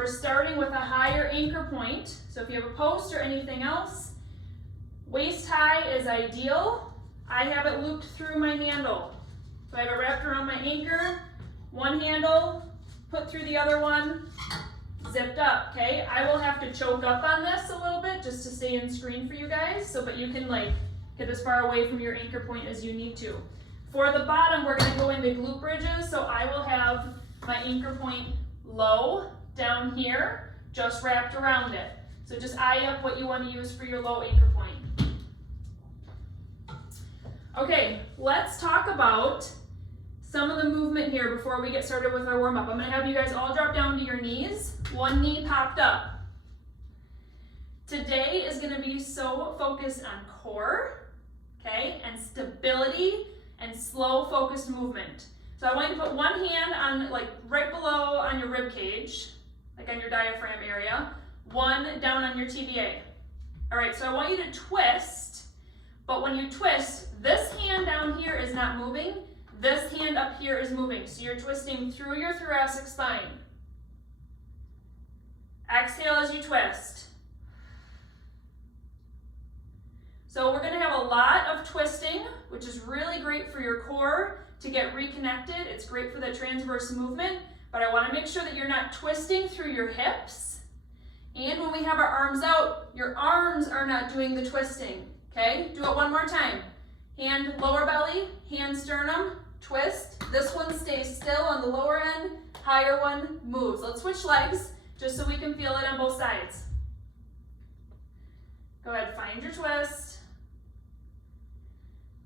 We're starting with a higher anchor point. So if you have a post or anything else, waist high is ideal. I have it looped through my handle. So I have it wrapped around my anchor, one handle, put through the other one, zipped up, okay? I will have to choke up on this a little bit just to stay in screen for you guys, but you can like get as far away from your anchor point as you need to. For the bottom, we're gonna go into glute bridges, so I will have my anchor point low down here, just wrapped around it. So just eye up what you want to use for your low anchor point. Okay, let's talk about some of the movement here before we get started with our warm-up. I'm gonna have you guys all drop down to your knees, one knee popped up. Today is gonna be so focused on core, okay, and stability and slow focused movement. So I want you to put one hand on, like right below on your rib cage, like on your diaphragm area, one down on your TBA. All right, so I want you to twist, but when you twist, this hand down here is not moving, this hand up here is moving. So you're twisting through your thoracic spine. Exhale as you twist. So we're gonna have a lot of twisting, which is really great for your core to get reconnected. It's great for the transverse movement, but I wanna make sure that you're not twisting through your hips. And when we have our arms out, your arms are not doing the twisting, okay? Do it one more time. Hand lower belly, hand sternum, twist. This one stays still on the lower end, higher one moves. Let's switch legs just so we can feel it on both sides. Go ahead, find your twist.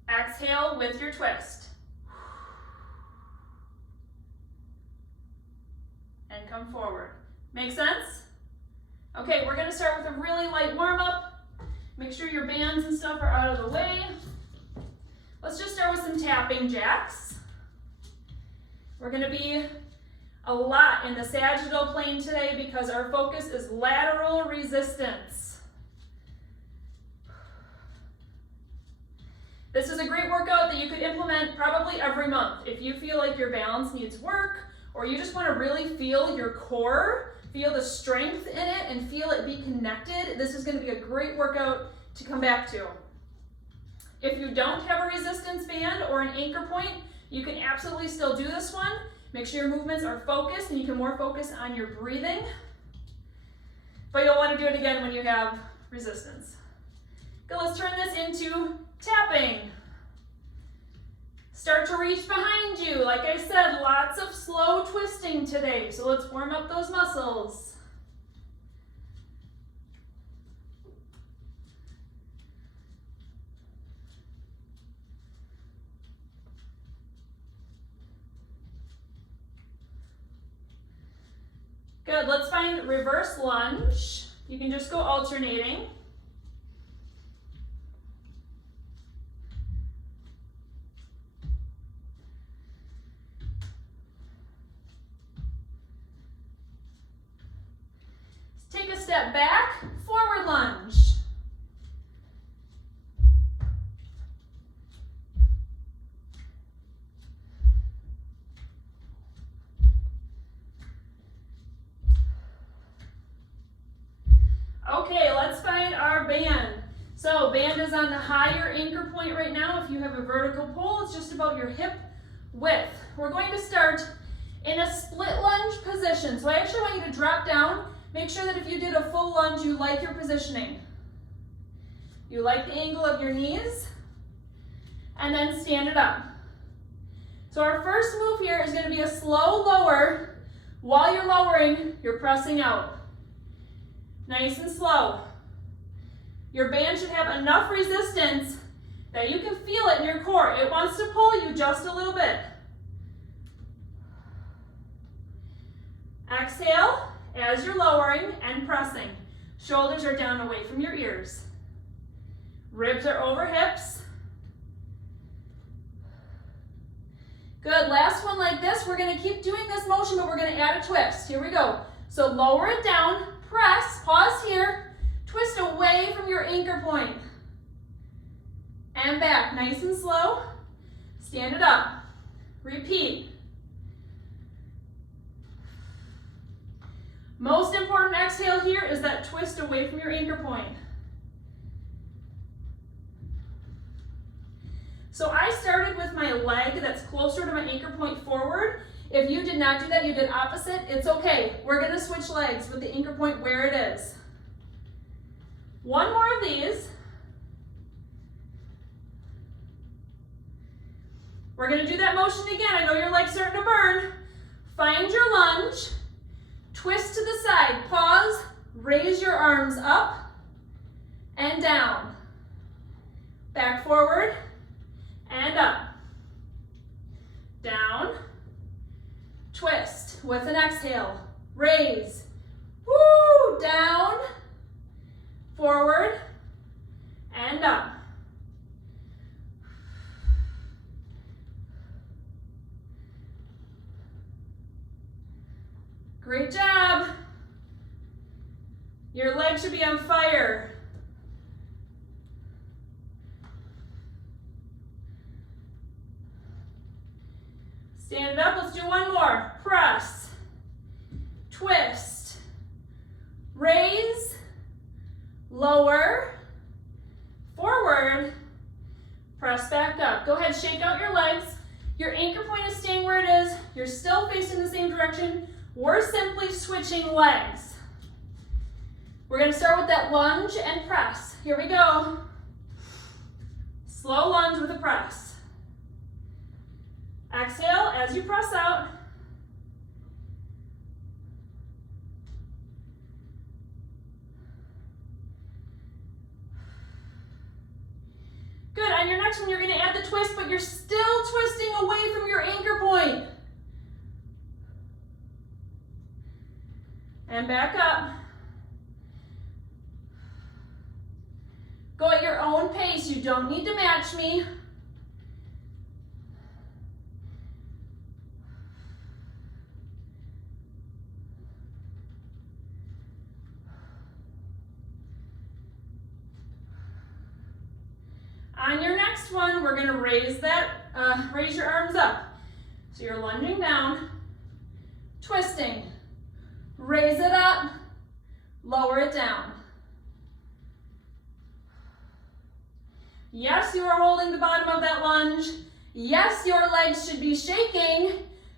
Exhale with your twist. And come forward. Make sense? Okay, we're gonna start with a really light warm-up. Make sure your bands and stuff are out of the way. Let's just start with some tapping jacks. We're gonna be a lot in the sagittal plane today because our focus is lateral resistance. This is a great workout that you could implement probably every month. If you feel like your balance needs work, or you just want to really feel your core, feel the strength in it, and feel it be connected, this is going to be a great workout to come back to. If you don't have a resistance band or an anchor point, you can absolutely still do this one. Make sure your movements are focused and you can more focus on your breathing. But you'll want to do it again when you have resistance. Okay, let's turn this into tapping. Start to reach behind you. Like I said, lots of slow twisting today. So let's warm up those muscles. Good, let's find reverse lunge. You can just go alternating. Take a step back, forward lunge. Okay, let's find our band. So band is on the higher anchor point right now. If you have a vertical pull, it's just about your hip width. We're going to start in a split lunge position. So I actually want you to drop down. Make sure that if you did a full lunge, you like your positioning. You like the angle of your knees, and then stand it up. So our first move here is going to be a slow lower. While you're lowering, you're pressing out. Nice and slow. Your band should have enough resistance that you can feel it in your core. It wants to pull you just a little bit. Exhale as you're lowering and pressing. Shoulders are down away from your ears. Ribs are over hips. Good, last one like this. We're gonna keep doing this motion, but we're gonna add a twist. Here we go. So lower it down, press, pause here, twist away from your anchor point. And back, nice and slow. Stand it up. Repeat. Most important exhale here is that twist away from your anchor point. So I started with my leg that's closer to my anchor point forward. If you did not do that, you did opposite, it's okay. We're gonna switch legs with the anchor point where it is. One more of these. We're gonna do that motion again. I know your leg's starting to burn. Find your lunge, twist to the side, pause, raise your arms up and down. Back forward and up. Down, twist with an exhale, raise, woo, down, forward and up. Great job. Your legs should be on fire. Stand up, let's do one more. Press, twist, raise, lower, forward, press back up. Go ahead, shake out your legs. Your anchor point is staying where it is. You're still facing the same direction. We're simply switching legs. We're gonna start with that lunge and press. Here we go. Slow lunge with a press. Exhale as you press out. Good, on your next one you're gonna add the twist, but you're still twisting away from your anchor point. And back up. Go at your own pace. You don't need to match me. On your next one, we're going to raise your arms up. So you're lunging down, twisting. Raise it up, lower it down. Yes, you are holding the bottom of that lunge. Yes, your legs should be shaking.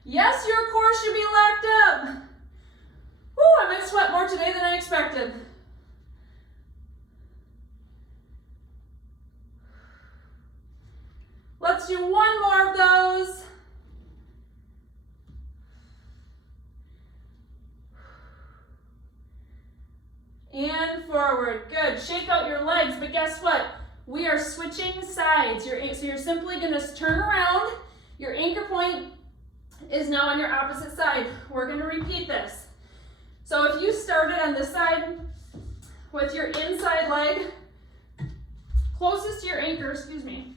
Yes, your core should be locked up. Woo, I might sweat more today than I expected. Let's do one more of those. And forward, good. Shake out your legs, but guess what? We are switching sides. So you're simply gonna turn around. Your anchor point is now on your opposite side. We're gonna repeat this. So if you started on this side with your inside leg closest to your anchor, excuse me.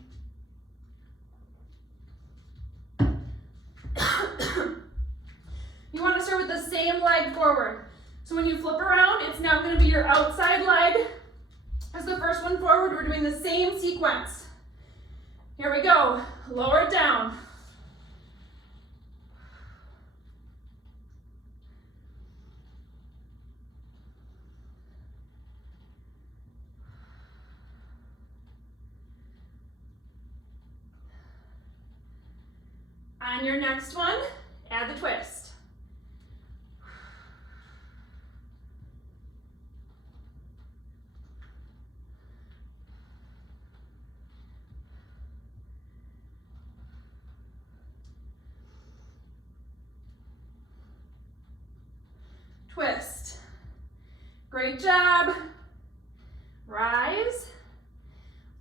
You wanna start with the same leg forward. So when you flip around, it's now going to be your outside leg as the first one forward. We're doing the same sequence. Here we go. Lower it down. On your next one, add the twist. Twist. Great job. Rise,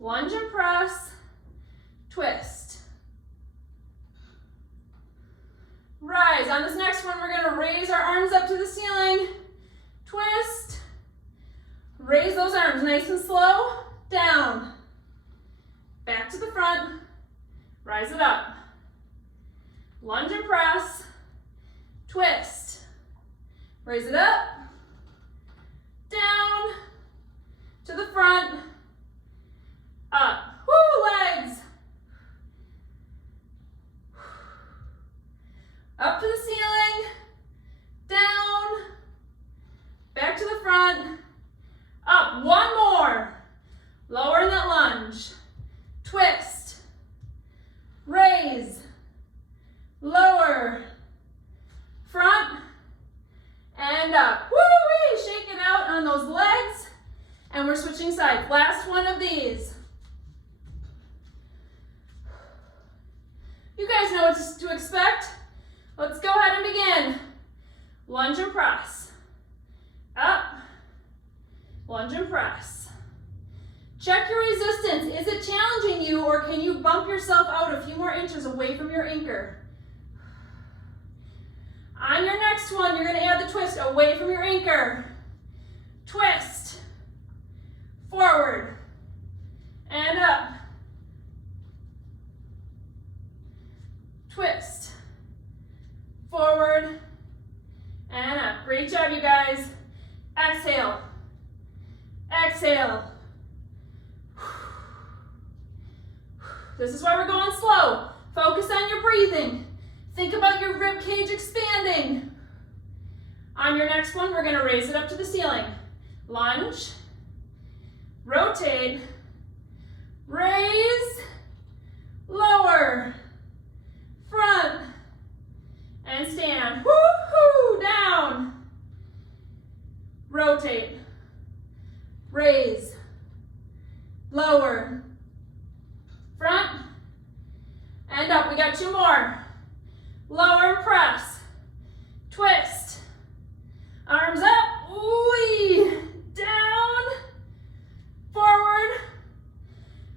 lunge and press, twist. Rise. On this next one, we're going to raise our arms up to the ceiling, twist, raise those arms nice and slow, down, back to the front, rise it up, lunge and press, twist. Raise it up, down, to the front, up. Woo, legs. Up to the ceiling, down, and up. Woo-wee, shake it out on those legs. And we're switching sides. Last one of these. You guys know what to expect. Let's go ahead and begin. Lunge and press. Up. Lunge and press. Check your resistance. Is it challenging you, or can you bump yourself out a few more inches away from your anchor? On your next one, you're going to add the twist away from your anchor. Twist. Forward. And up. Twist. Forward. And up. Great job, you guys. Exhale. Exhale. This is why we're going slow. Focus on your breathing. Think about your rib cage expanding. On your next one, we're going to raise it up to the ceiling. Lunge. Rotate. Raise. Lower. Front. And stand. Woo-hoo! Down. Rotate. Raise. Lower. Front. And up. We got two more. Lower and press. Twist. Arms up. Ooh. Down. Forward.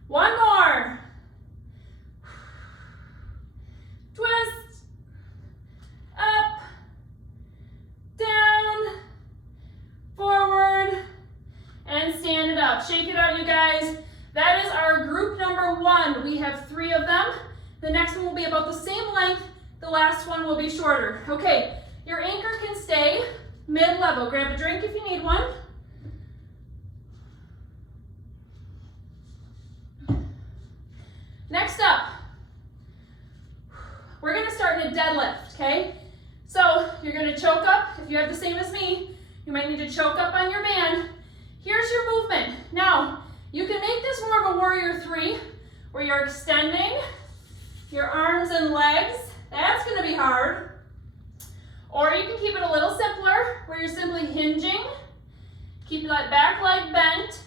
One more. Twist. Up. Down. Forward. And stand it up. Shake it out, you guys. That is our group number 1. We have 3 of them. The next one will be about the same length. The last one will be shorter. Okay, your anchor can stay mid-level. Grab a drink if you need one. Next up, we're gonna start in a deadlift, okay? So you're gonna choke up. If you have the same as me, you might need to choke up on your band. Here's your movement. Now, you can make this more of a warrior 3, where you're extending your arms and legs. That's gonna be hard. Or you can keep it a little simpler, where you're simply hinging. Keep that back leg bent.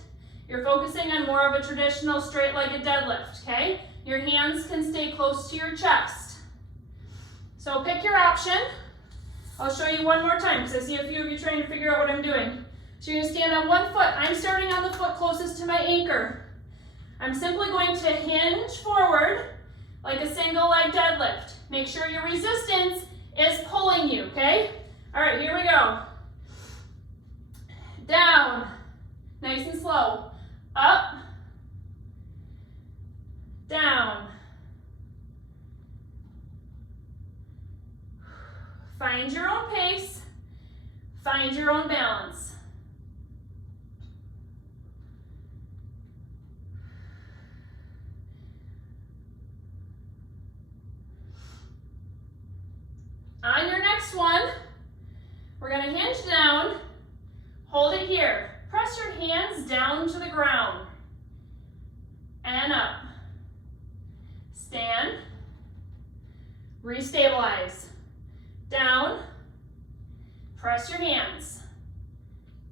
You're focusing on more of a traditional straight-legged deadlift, okay? Your hands can stay close to your chest. So pick your option. I'll show you one more time, because I see a few of you trying to figure out what I'm doing. So you're gonna stand on one foot. I'm starting on the foot closest to my anchor. I'm simply going to hinge forward like a single leg deadlift. Make sure your resistance is pulling you, okay? All right, here we go. Down, nice and slow. Up, down. Find your own pace, find your own balance. On your next one, we're gonna hinge down, hold it here. Press your hands down to the ground. And up. Stand. Restabilize. Down. Press your hands.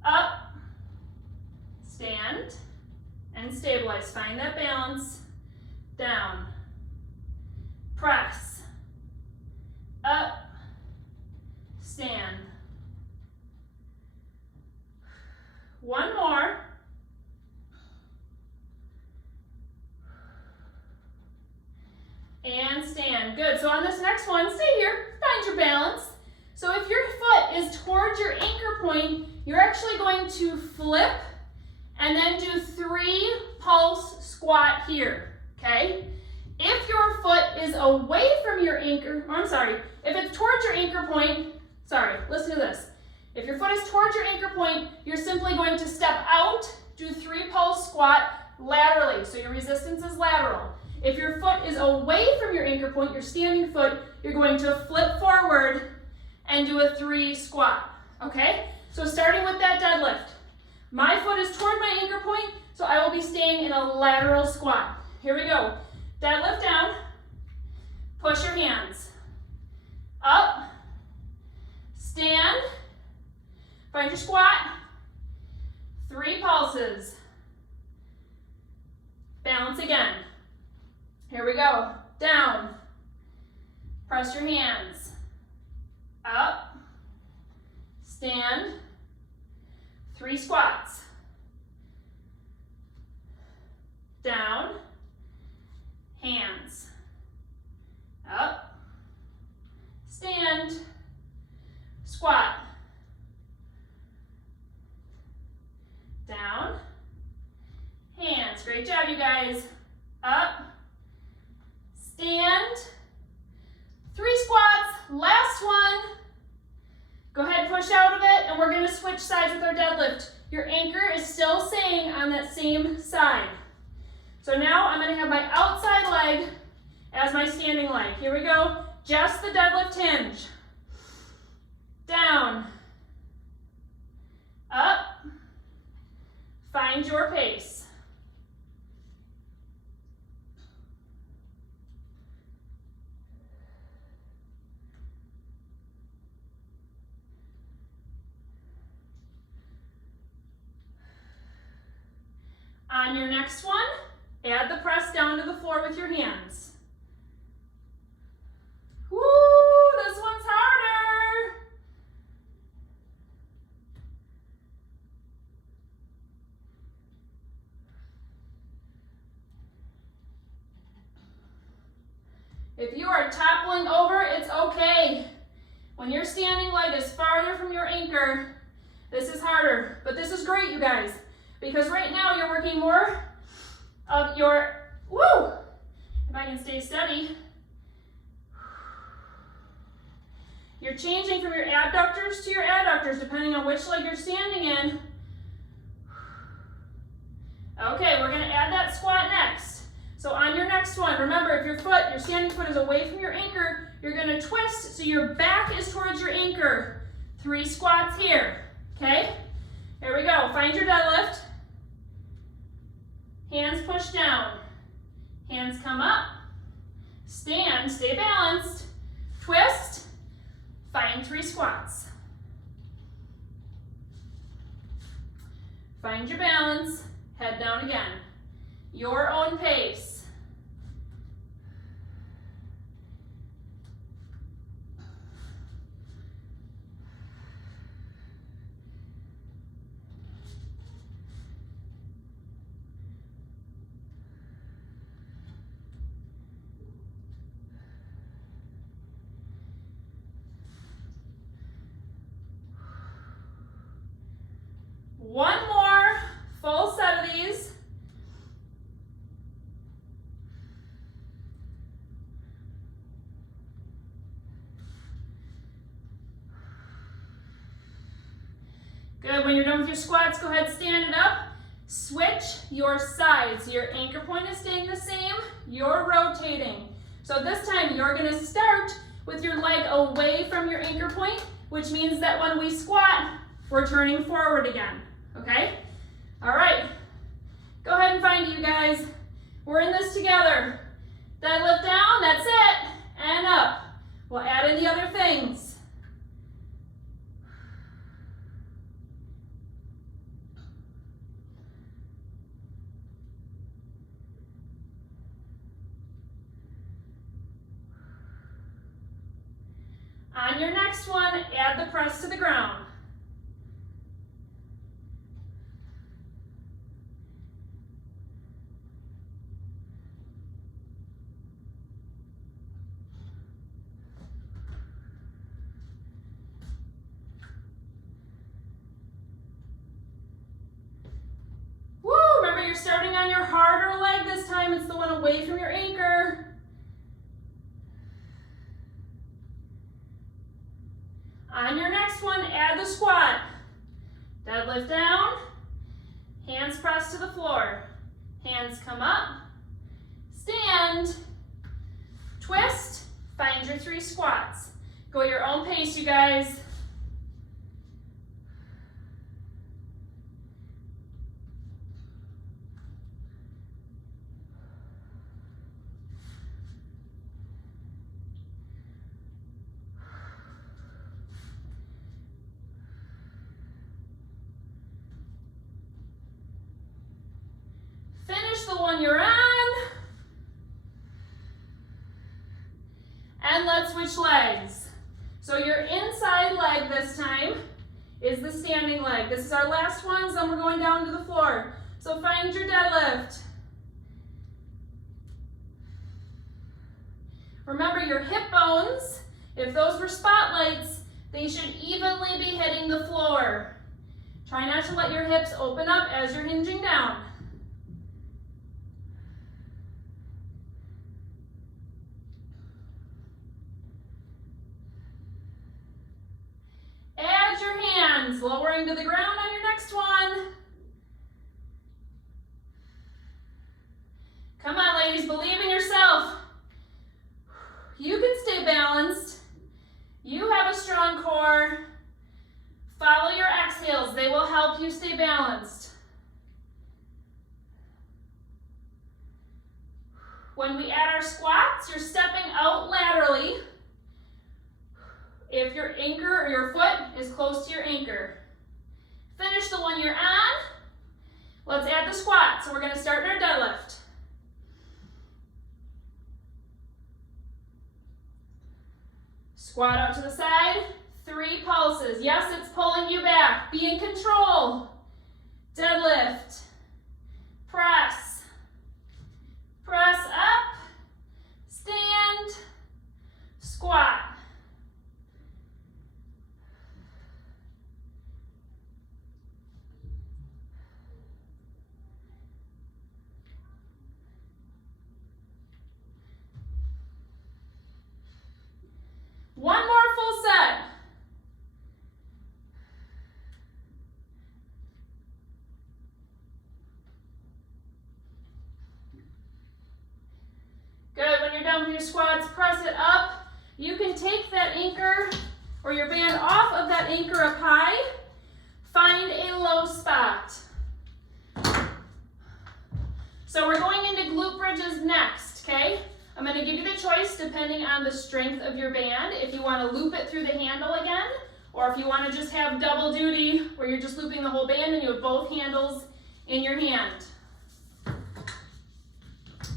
Up. Stand. And stabilize. Find that balance. Down. Press. Up. Stand. One more. And stand. Good. So on this next one, stay here. Find your balance. So if your foot is towards your anchor point, you're actually going to flip and then do 3 pulse squat here. Okay? If your foot is away from your anchor, if it's towards your anchor point, listen to this. If your foot is towards your anchor point, you're simply going to step out, do 3 pulse squat laterally. So your resistance is lateral. If your foot is away from your anchor point, your standing foot, you're going to flip forward and do a 3 squat, okay? So starting with that deadlift. My foot is toward my anchor point, so I will be staying in a lateral squat. Here we go. Deadlift down, push your hands. Up, stand, Find your squat. 3 pulses. Balance again. Here we go. Down. Press your hands. Up. Stand. 3 squats. Down. Hands. Up. Stand. Squat. Down. Hands. Great job, you guys. Up. Stand. 3 squats. Last one. Go ahead, push out of it, and we're going to switch sides with our deadlift. Your anchor is still staying on that same side. So now I'm going to have my outside leg as my standing leg. Here we go. Just the deadlift hinge. Down. Up. Find your pace. On your next one, add the press down to the floor with your hands. Woo, this one's harder. If you are toppling over, it's okay. When your standing leg is farther from your anchor, this is harder, but this is great, you guys, because right now you're working more of your, woo, if I can stay steady, you're changing from your abductors to your adductors depending on which leg you're standing in. Okay, we're gonna add that squat next. So on your next one, remember if your standing foot is away from your anchor, you're gonna twist so your back is towards your anchor. 3 squats here, okay? Here we go, find your deadlift. Hands push down. Hands come up. Stand, stay balanced. Twist, find 3 squats. Find your balance, head down again. Your own pace. One more full set of these. Good, when you're done with your squats, go ahead, stand it up. Switch your sides. Your anchor point is staying the same, you're rotating. So this time you're gonna start with your leg away from your anchor point, which means that when we squat, we're turning forward again. Okay? All right. Go ahead and find it, you guys. We're in this together. Deadlift down, that's it. And up. We'll add in the other things. On your next one, add the press to the ground. You're starting on your harder leg this time. It's the one away from your anchor. On your next one, add the squat. Deadlift down. Hands press to the floor. Hands come up. Stand. Twist. Find your 3 squats. Go your own pace, you guys. Finish the one you're on. And let's switch legs. So your inside leg this time is the standing leg. This is our last one, so then we're going down to the floor. So find your deadlift. Remember your hip bones, if those were spotlights, they should evenly be hitting the floor. Try not to let your hips open up as you're hinging down. Add your hands, lowering to the ground on your next one. Come on, ladies, believe in yourself. You can stay balanced. You have a strong core. Follow your exhales. They will help you stay balanced. When we add our squats, you're stepping out laterally. If your anchor or your foot is close to your anchor. Finish the one you're on. Let's add the squat. So we're going to start in our deadlift. Squat out to the side, 3 pulses. Yes, it's pulling you back. Be in control. Deadlift. Press. Press up. Stand. Squat. One more full set. Good, when you're done with your squats, press it up. You can take that anchor or your band off of that anchor up high. Find a low spot. So we're going into glute bridges next, okay? I'm going to give you the choice depending on the strength of your band, if you want to loop it through the handle again, or if you want to just have double duty where you're just looping the whole band and you have both handles in your hand.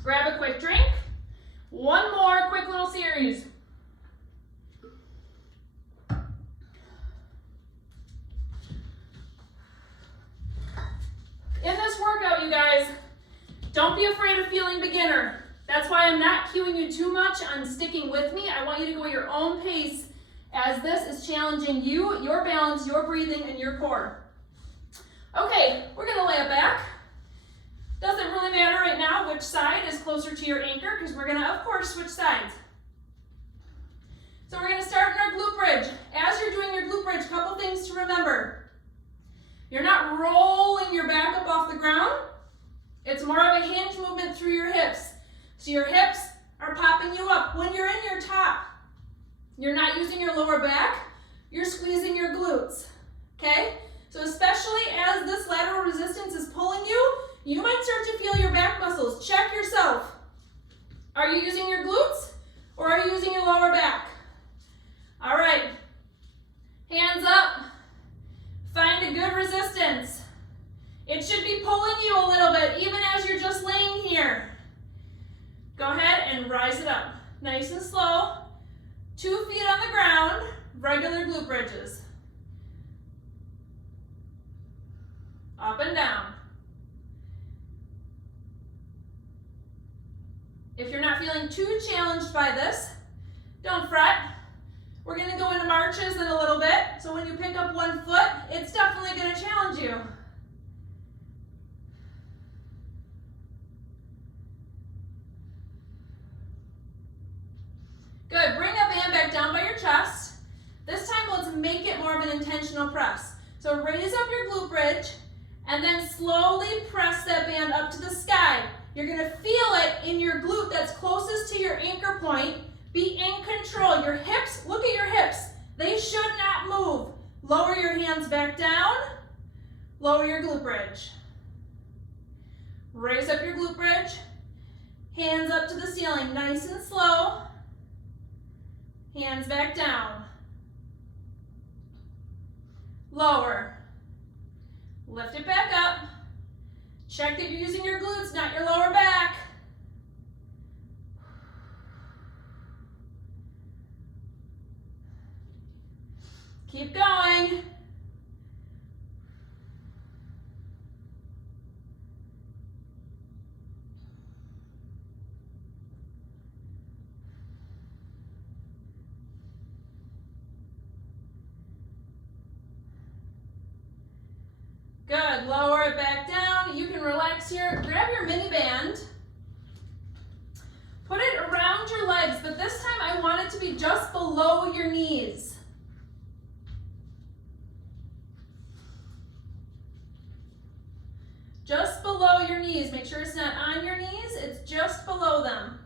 Grab a quick drink. One more quick little series. In this workout, you guys, don't be afraid of feeling beginner. That's why I'm not cueing you too much on sticking with me. I want you to go at your own pace as this is challenging you, your balance, your breathing, and your core. Okay, we're gonna lay it back. Doesn't really matter right now which side is closer to your anchor because we're gonna, of course, switch sides. So we're gonna start in our glute bridge. As you're doing your glute bridge, a couple things to remember. You're not rolling your back up off the ground. It's more of a hinge movement through your hips. So your hips are popping you up. When you're in your top, you're not using your lower back, you're squeezing your glutes, okay? So especially as this lateral resistance is pulling you, you might start to feel your back muscles. Check yourself. Are you using your glutes or are you using your lower back? All right, hands up. Find a good resistance. It should be pulling you a little bit even as you're just laying here. Go ahead and rise it up. Nice and slow. 2 feet on the ground, regular glute bridges. Up and down. If you're not feeling too challenged by this, don't fret. We're gonna go into marches in a little bit, so when you pick up 1 foot, it's definitely gonna challenge you. Good, bring that band back down by your chest. This time let's make it more of an intentional press. So raise up your glute bridge and then slowly press that band up to the sky. You're gonna feel it in your glute that's closest to your anchor point. Be in control. Your hips, look at your hips. They should not move. Lower your hands back down. Lower your glute bridge. Raise up your glute bridge. Hands up to the ceiling, nice and slow. Hands back down. Lower. Lift it back up. Check that you're using your glutes, not your lower back. Keep going. Good, lower it back down. You can relax here. Grab your mini band. Put it around your legs, but this time I want it to be just below your knees. Just below your knees. Make sure it's not on your knees, it's just below them.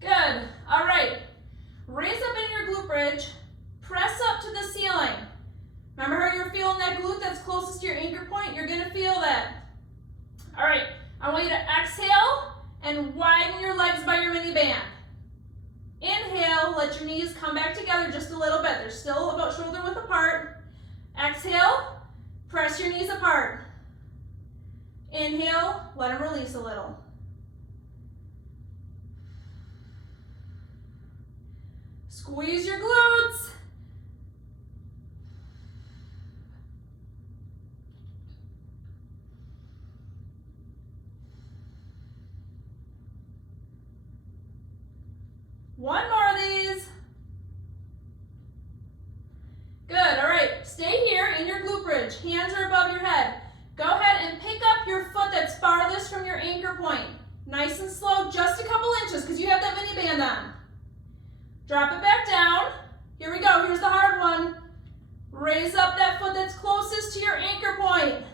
Good, all right. Raise up in your glute bridge. Press up to the ceiling. Remember how you're feeling that glute that's closest to your anchor point? You're gonna feel that. All right, I want you to exhale and widen your legs by your mini band. Inhale, let your knees come back together just a little bit. They're still about shoulder width apart. Exhale, press your knees apart. Inhale, let them release a little. Squeeze your glutes. One more of these. Good, all right, stay here in your glute bridge. Hands are above your head. Go ahead and pick up your foot that's farthest from your anchor point. Nice and slow, just a couple inches because you have that mini band on. Drop it back down. Here we go, here's the hard one. Raise up that foot that's closest to your anchor point.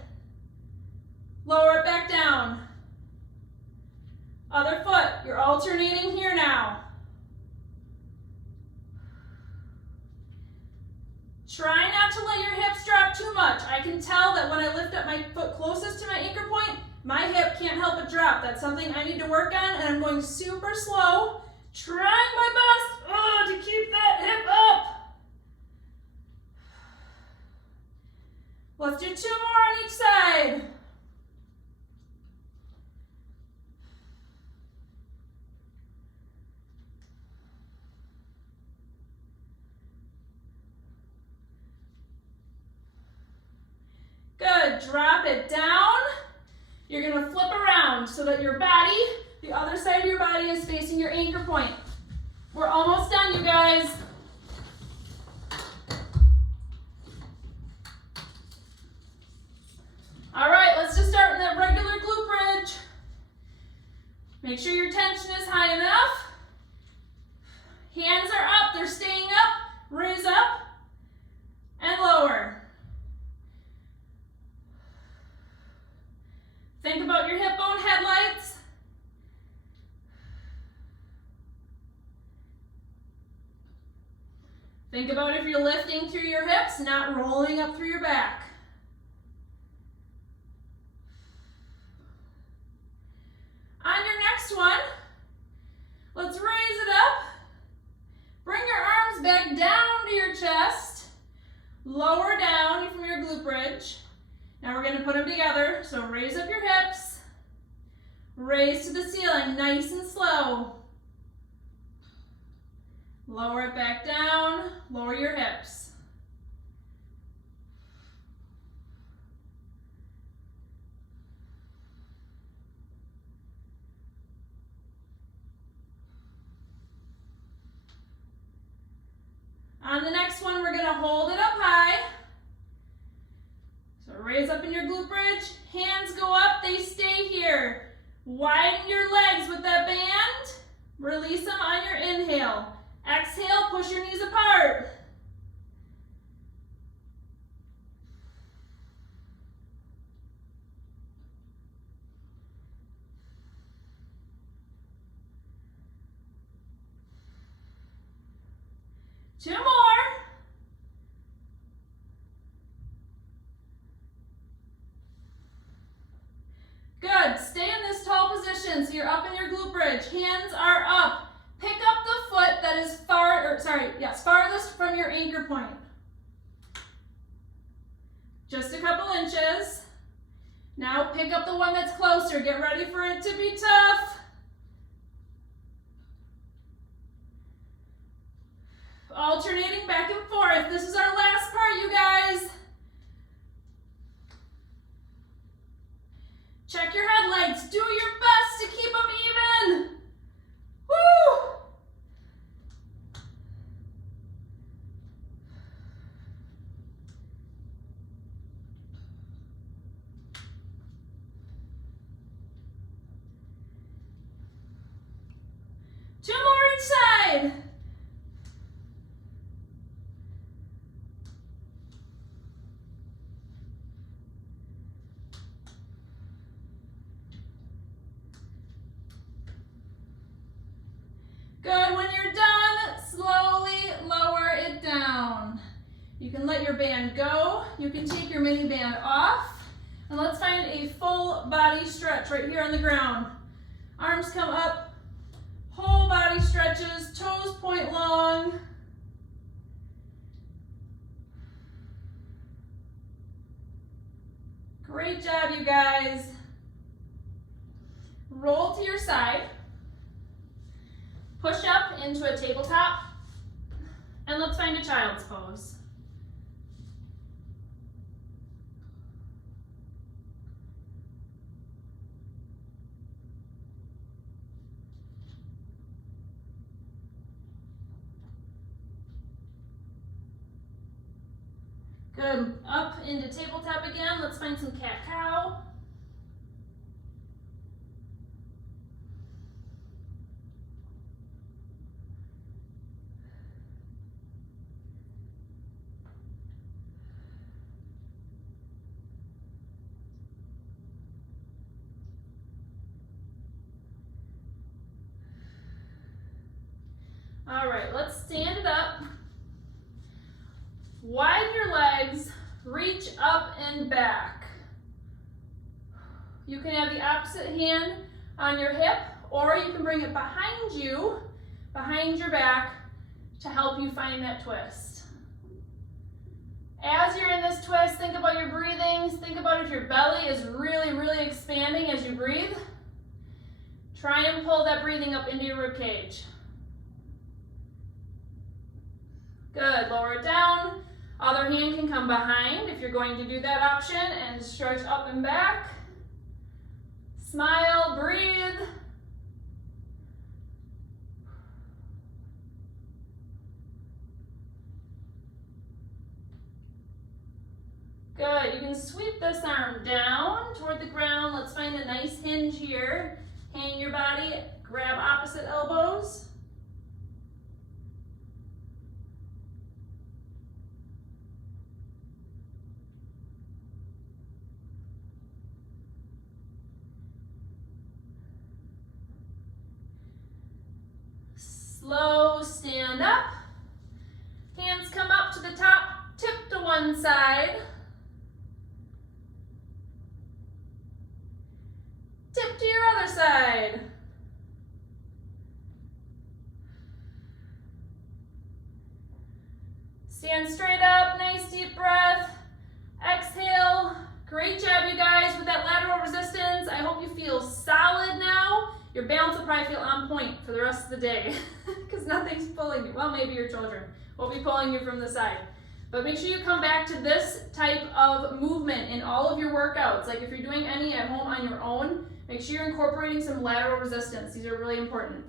Lower it back down. Other foot, you're alternating here now. Try not to let your hips drop too much. I can tell that when I lift up my foot closest to my anchor point, my hip can't help but drop. That's something I need to work on, and I'm going super slow, trying my best to keep that hip up. Let's do 2 more on each side. Good, drop it down. You're gonna flip around so that your body, the other side of your body is facing your anchor point. We're almost done, you guys. All right, let's just start in that regular glute bridge. Make sure your tension is high enough. Hands are up, they're staying up. Raise up and lower. Think about your hip bone headlights. Think about if you're lifting through your hips, not rolling up through your back. On your next one, let's raise it up. Bring your arms back down to your chest. Lower down from your glute bridge. Now we're going to put them together, so raise up your hips, raise to the ceiling, nice and slow. Lower it back down, lower your hips. On the next one, we're going to hold it up high. So raise up in your glute bridge, hands go up, they stay here. Widen your legs with that band, release them on your inhale. Exhale, push your knees apart. Two more. Good, stay in this tall position so you're up in your glute bridge. Hands are up. Pick up the foot that is farthest from your anchor point. Just a couple inches. Now pick up the one that's closer. Get ready for it to be tough. Alternating back and forth. This is our last part, you guys. Check your headlights. Do your best to keep them even. Woo! Two more each side. Good. When you're done, slowly lower it down. You can let your band go. You can take your mini band off. And let's find a full body stretch right here on the ground. Arms come up, whole body stretches, toes point long. Great job, you guys. Roll to your side. Push up into a tabletop. And let's find a child's pose. Good. Up into tabletop again. Let's find some cat-cow. All right, let's stand it up. Widen your legs, reach up and back. You can have the opposite hand on your hip, or you can bring it behind you, behind your back, to help you find that twist. As you're in this twist, think about your breathing. Think about if your belly is really, really expanding as you breathe. Try and pull that breathing up into your rib cage. Good, lower it down. Other hand can come behind if you're going to do that option, and stretch up and back. Smile, breathe. Good, you can sweep this arm down toward the ground. Let's find a nice hinge here. Hang your body, grab opposite elbows. Slow, stand up. Hands come up to the top, tip to one side. Tip to your other side. Stand straight up, nice deep breath. Exhale. Great job, you guys, with that lateral resistance. I hope you feel solid now. Your balance will probably feel on point for the rest of the day because nothing's pulling you. Well, maybe your children will be pulling you from the side. But make sure you come back to this type of movement in all of your workouts. Like if you're doing any at home on your own, make sure you're incorporating some lateral resistance. These are really important.